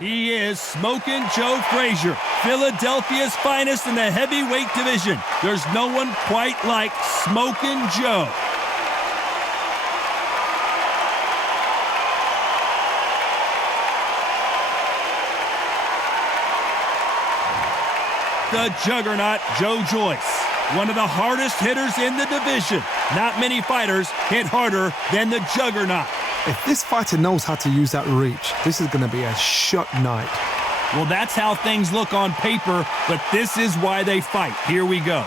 He is Smokin' Joe Frazier, Philadelphia's finest in the heavyweight division. There's no one quite like Smokin' Joe. The juggernaut, Joe Joyce, one of the hardest hitters in the division. Not many fighters hit harder than the juggernaut. If this fighter knows how to use that reach, this is going to be a shot night. Well, that's how things look on paper, but this is why they fight. Here we go.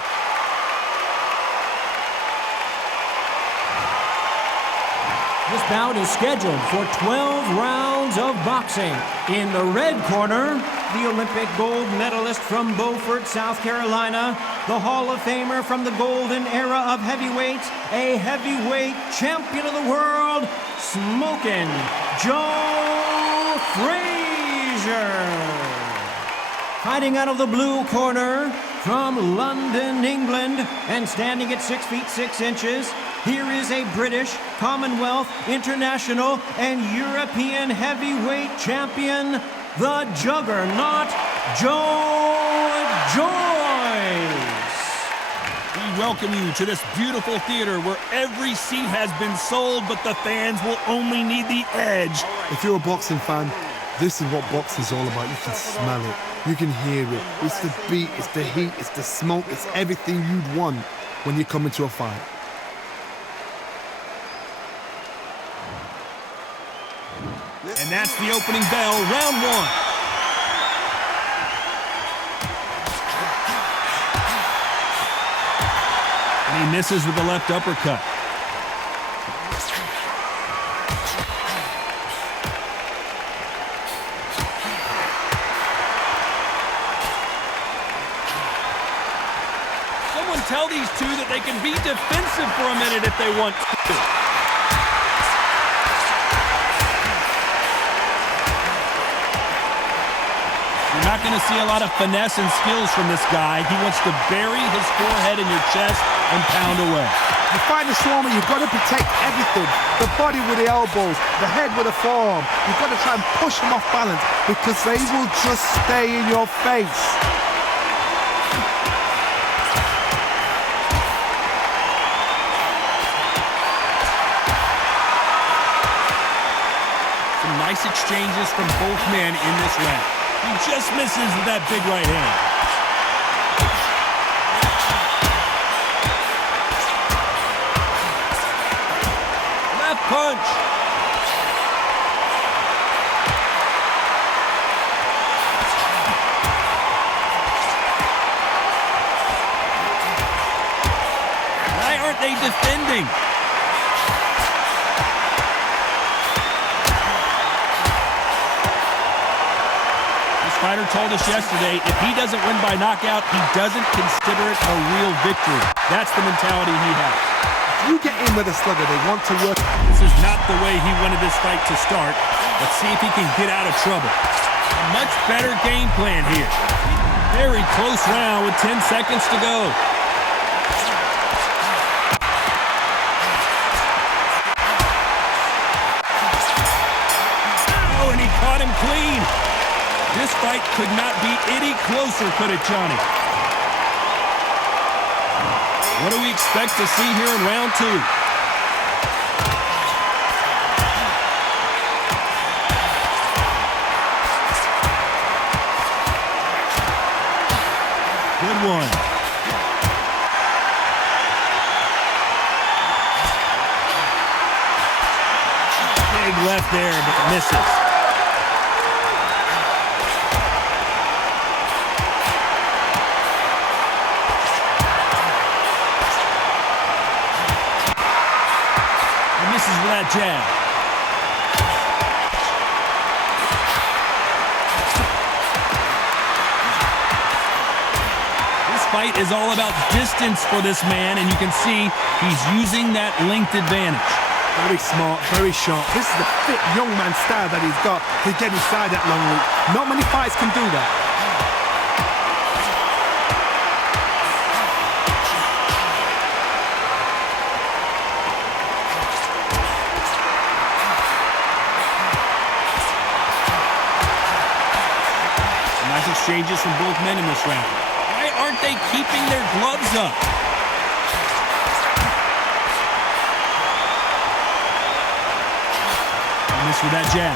This bout is scheduled for 12 rounds of boxing. In the red corner, the Olympic gold medalist from Beaufort, South Carolina, the Hall of Famer from the golden era of heavyweights, a heavyweight champion of the world, Smokin' Joe Frazier. Fighting out of the blue corner, from London, England, and standing at 6 feet 6 inches, here is a British, Commonwealth, International, and European heavyweight champion, the juggernaut, Joe Joyce. We welcome you to this beautiful theater where every seat has been sold, but the fans will only need the edge. If you're a boxing fan, this is what boxing's all about. You can smell it. You can hear it. It's the beat, it's the heat, it's the smoke, it's everything you'd want when you come into a fight. And that's the opening bell, round one. And he misses with the left uppercut. Someone tell these two that they can be defensive for a minute if they want to. You're not going to see a lot of finesse and skills from this guy. He wants to bury his forehead in your chest and pound away. You fight the Stormer, you've got to protect everything. The body with the elbows, the head with the forearm. You've got to try and push them off balance because they will just stay in your face. Some nice exchanges from both men in this round. He just misses with that big right hand. Left punch. Why aren't they defending? Fighter told us yesterday, if he doesn't win by knockout, he doesn't consider it a real victory. That's the mentality he has. You get in with a slugger, they want to work. This is not the way he wanted this fight to start. Let's see if he can get out of trouble. A much better game plan here. Very close round with 10 seconds to go. Oh, and he caught him clean. This fight could not be any closer, could it, Johnny? What do we expect to see here in round two? Good one. Big left there, but misses. With that jab. This fight is all about distance for this man, and you can see he's using that length advantage. Very smart, very sharp. This is the fit young man style that he's got to get inside that long reach. Not many fights can do that. exchanges from both men in this round. Why aren't they keeping their gloves up? Missed with that jab.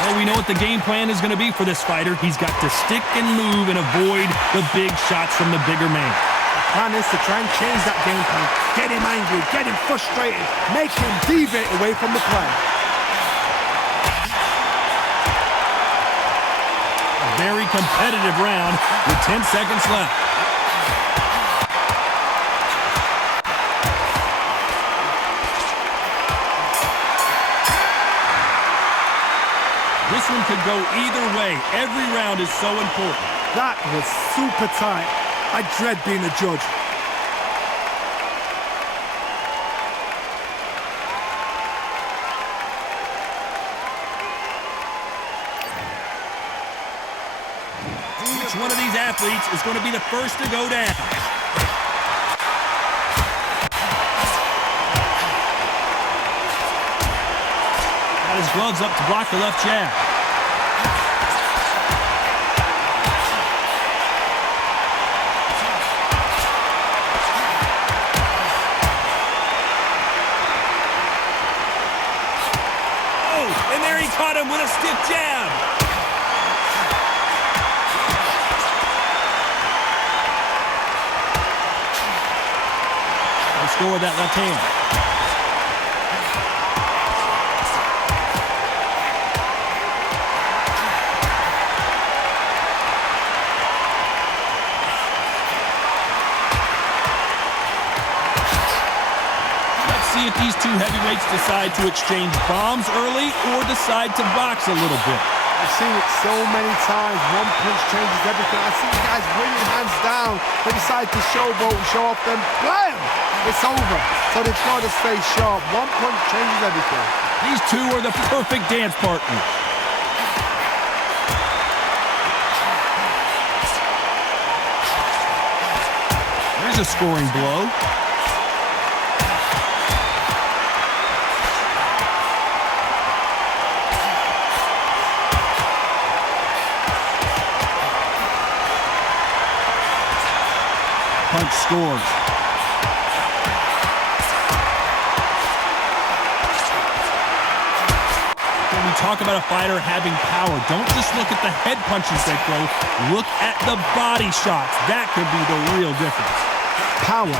Well, we know what the game plan is going to be for this fighter. He's got to stick and move and avoid the big shots from the bigger man. The plan is to try and change that game plan. Get him angry, get him frustrated, make him deviate away from the play. A very competitive round with 10 seconds left. This one could go either way. Every round is so important. That was super tight. I dread being a judge. Which one of these athletes is going to be the first to go down? Got his gloves up to block the left jab. Oh, and there he caught him with a stiff jab. Score with that left hand. Let's see if these two heavyweights decide to exchange bombs early or decide to box a little bit. I've seen it so many times. One punch changes everything. I see guys winning hands down. They decide to showboat and show off them. Blam! It's over. So they've got to stay sharp. One punch changes everything. These two are the perfect dance partners. There's a scoring blow. Punch scores. When we talk about a fighter having power, don't just look at the head punches they throw. Look at the body shots. That could be the real difference. Power.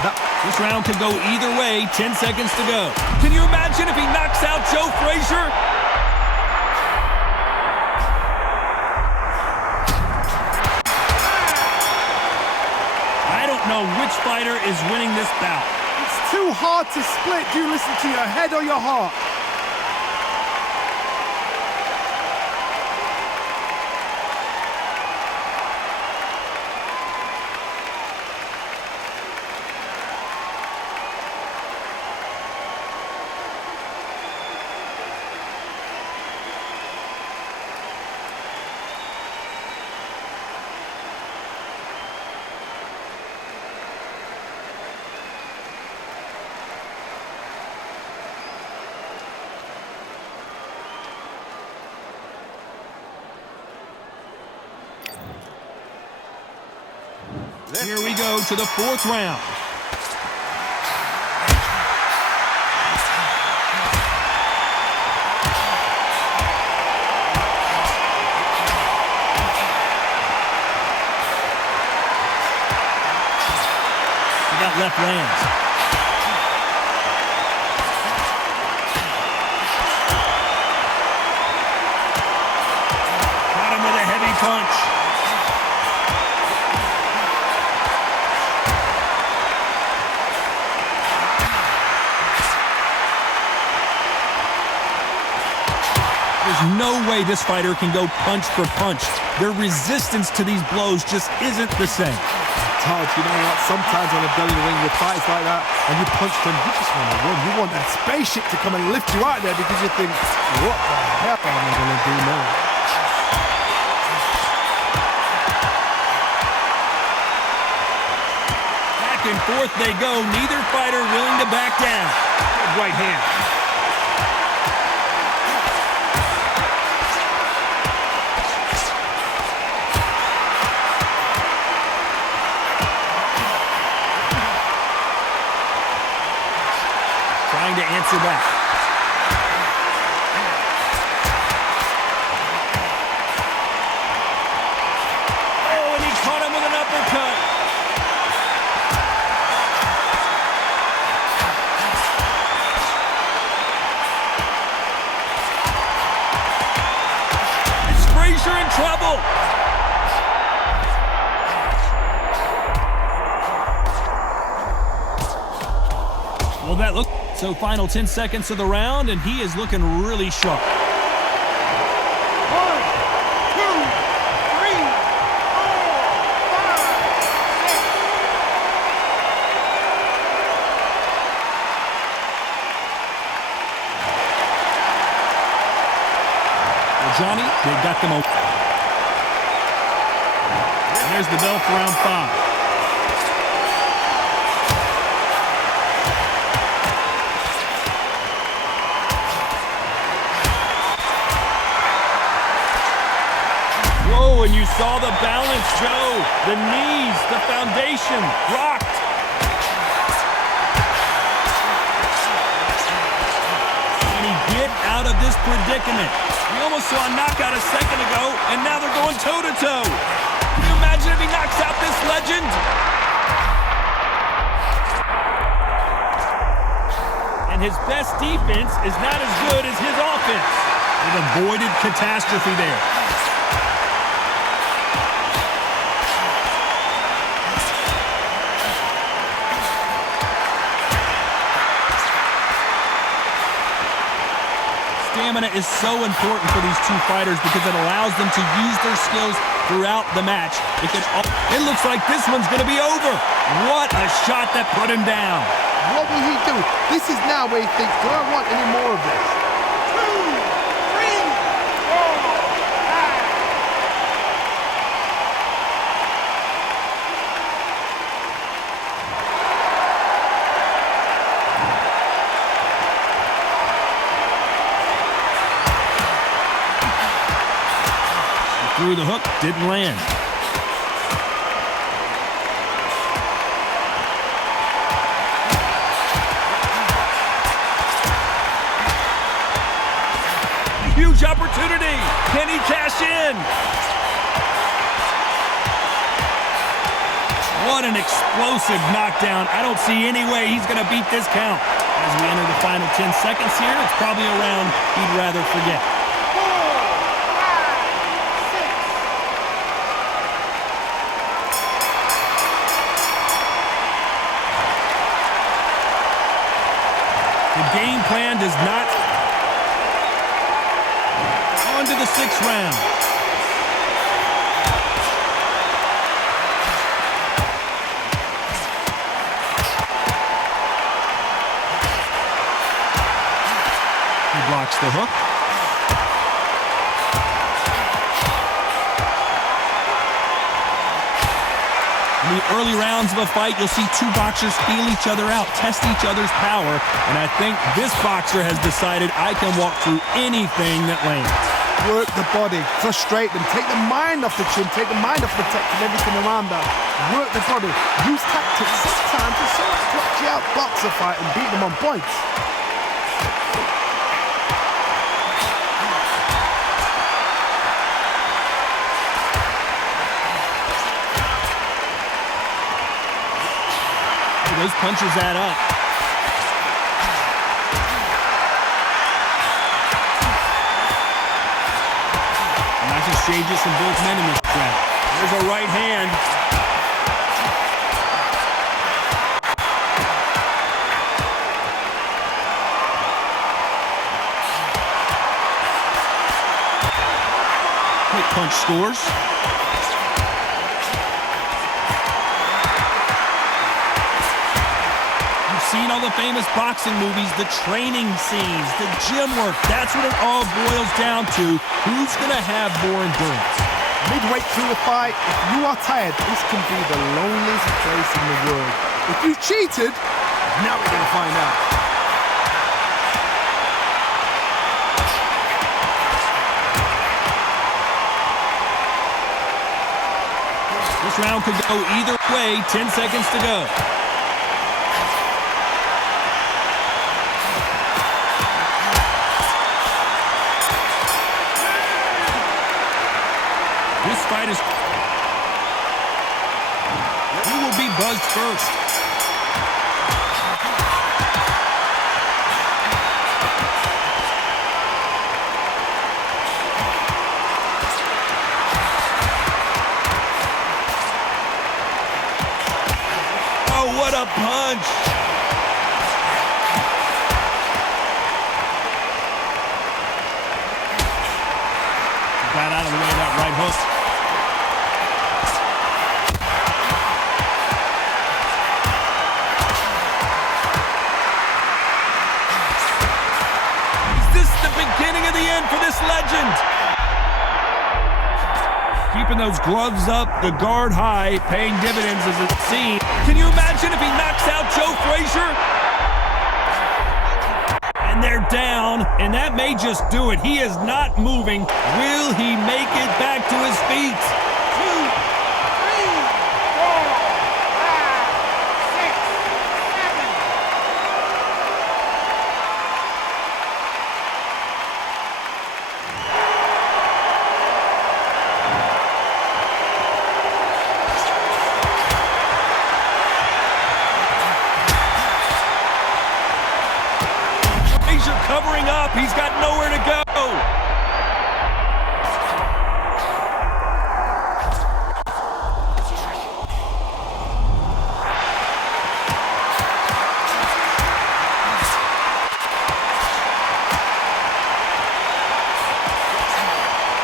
This round could go either way. 10 seconds to go. Can you imagine if he knocks out Joe Frazier? I don't know which fighter is winning this bout. It's too hard to split. Do you listen to your head or your heart? Here we go to the fourth round. That left lands. Got him with a heavy punch. There's no way this fighter can go punch for punch. Their resistance to these blows just isn't the same. Todd, you know what? Sometimes on a belly ring with fights like that, and you punch them, you just want to run. You want that spaceship to come and lift you out there because you think, what the hell am I going to do now? Back and fourth they go. Neither fighter willing to back down. Good right hand. Trying to answer back. Oh, and he caught him with an uppercut. Is Frazier in trouble? Well, that looked... So final 10 seconds of the round, and he is looking really sharp. 1, 2, 3, 4, 5, 6. Well, Johnny, they got them open. And there's the bell for round 5. And you saw the balance, Joe. The knees, the foundation, rocked. Can he get out of this predicament? We almost saw a knockout a second ago, and now they're going toe-to-toe. Can you imagine if he knocks out this legend? And his best defense is not as good as his offense. They've avoided catastrophe there. Stamina is so important for these two fighters because it allows them to use their skills throughout the match. It looks like this one's going to be over. What a shot that put him down. What will he do? This is now where he thinks, do I want any more of this? 2, 3, 4, 5. Threw the hook, didn't land. Huge opportunity. Can he cash in? What an explosive knockdown. I don't see any way he's going to beat this count. As we enter the final 10 seconds here, it's probably a round he'd rather forget. The game plan does not. On to the 6th round. He blocks the hook. In the early rounds of a fight, you'll see two boxers feel each other out, test each other's power, and I think this boxer has decided I can walk through anything that lands. Work the body, frustrate them, take the mind off the chin, take the mind off protecting everything around that. Work the body, use tactics sometimes to sort of actually outbox a fight and beat them on points. Those punches add up. Nice exchanges from both men in this round. There's a right hand. Quick punch scores. Seen all the famous boxing movies, the training scenes, the gym work. That's what it all boils down to. Who's going to have more endurance? Midway through the fight, if you are tired, this can be the loneliest place in the world. If you cheated, now we're going to find out. This round could go either way. 10 seconds to go. This fight is... Who will be buzzed first? Oh, what a punch! Got out of the way of that right hook. Beginning of the end for this legend. Keeping those gloves up, the guard high, paying dividends as it seems. Can you imagine if he knocks out Joe Frazier? And they're down, and that may just do it. He is not moving. Will he make it back to his feet? 2, 3, 4. Covering up. He's got nowhere to go.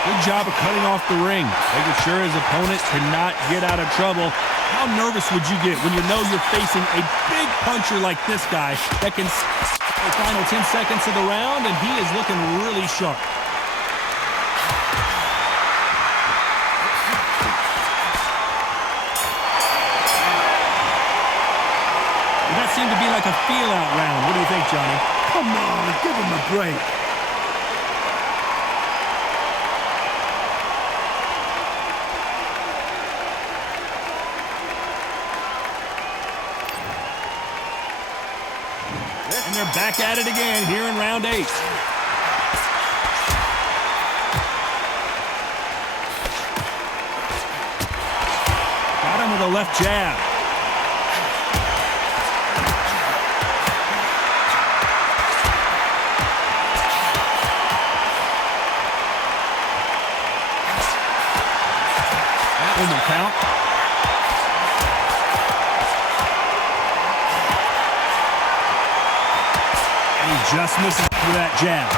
Good job of cutting off the ring, making sure his opponent cannot get out of trouble. How nervous would you get when you know you're facing a big puncher like this guy that can... The final 10 seconds of the round, and he is looking really sharp. That seemed to be like a feel-out round. What do you think, Johnny? Come on, give him a break. And they're back at it again here in round 8. Got him with a left jab. That one will count. Just misses with that jab.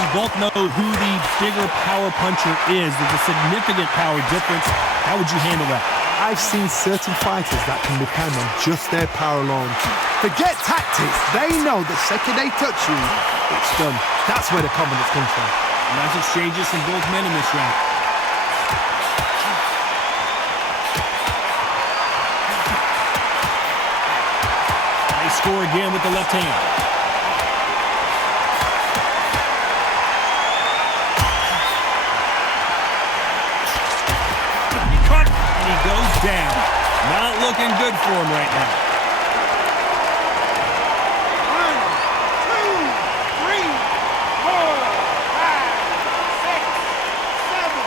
We both know who the bigger power puncher is. There's a significant power difference. How would you handle that? I've seen certain fighters that can depend on just their power alone. Forget tactics. They know the second they touch you, it's done. That's where the confidence comes from. Nice exchanges from both men in this round. They score again with the left hand. He caught, and he goes down. Not looking good for him right now. 1, 2, 3, 4, 5, 6, 7.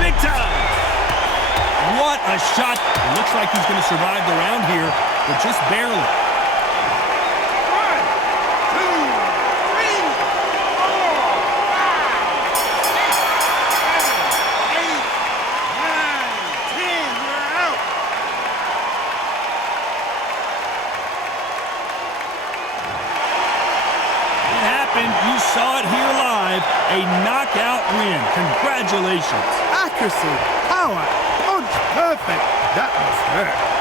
Big time! What a shot. It looks like he's going to survive the round here, but just barely. 1, 2, 3, 4, 5, 6, 7, 8, 9, 10. We're out. saw it here live, a knockout win. Congratulations. Accuracy, power, punch, perfect. That must hurt.